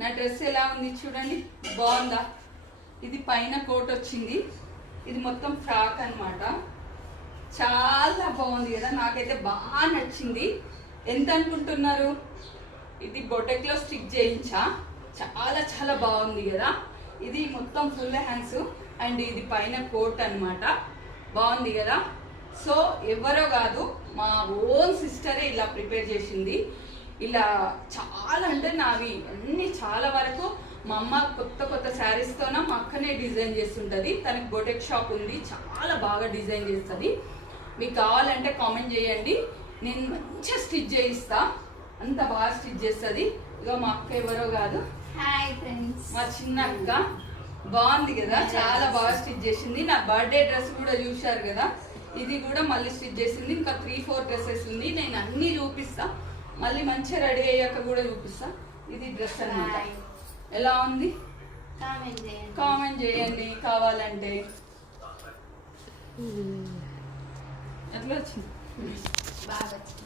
నా డ్రెస్ ఎలా ఉంది చూడండి, బాగుందా? ఇది పైన కోట్ వచ్చింది, ఇది మొత్తం ఫ్రాక్ అన్నమాట. చాలా బాగుంది కదా, నాకైతే బాగా నచ్చింది. ఎంత అనుకుంటున్నారు? ఇది బొటెక్లో స్టిక్ చేయించా, చాలా చాలా బాగుంది కదా. ఇది మొత్తం ఫుల్ హ్యాండ్స్ అండ్ ఇది పైన కోట్ అన్నమాట. బాగుంది కదా. సో ఎవరో కాదు, మా ఓన్ సిస్టరే ఇలా ప్రిపేర్ చేసింది. ఇలా చాలా అంటే నావి అన్ని చాలా వరకు మా అమ్మ కొత్త కొత్త శారీస్తోన మా అక్కనే డిజైన్ చేస్తుంటుంది. తనకి బొటెక్ షాప్ ఉంది, చాలా బాగా డిజైన్ చేస్తుంది. మీకు కావాలంటే కామెంట్ చేయండి, నేను మంచిగా స్టిచ్ చేయిస్తా. అంత బాగా స్టిచ్ చేస్తుంది. ఇక మా అక్క ఎవరో కాదు, హాయ్ ఫ్రెండ్స్, మా చిన్న అక్క. బాగుంది కదా, చాలా బాగా స్టిచ్ చేసింది. నా బర్త్డే డ్రెస్ కూడా చూశారు కదా, ఇది కూడా మళ్ళీ స్టిచ్ చేసింది. ఇంకా 3-4 డ్రెస్సెస్ ఉంది, నేను అన్ని చూపిస్తా. మళ్ళీ మంచిగా రెడీ అయ్యాక కూడా చూపిస్తా. ఇది డ్రెస్ అన్నమాట. ఎలా ఉంది కామెంట్ చేయండి కావాలంటే. ఎట్లా వచ్చింది? బాగా వచ్చింది.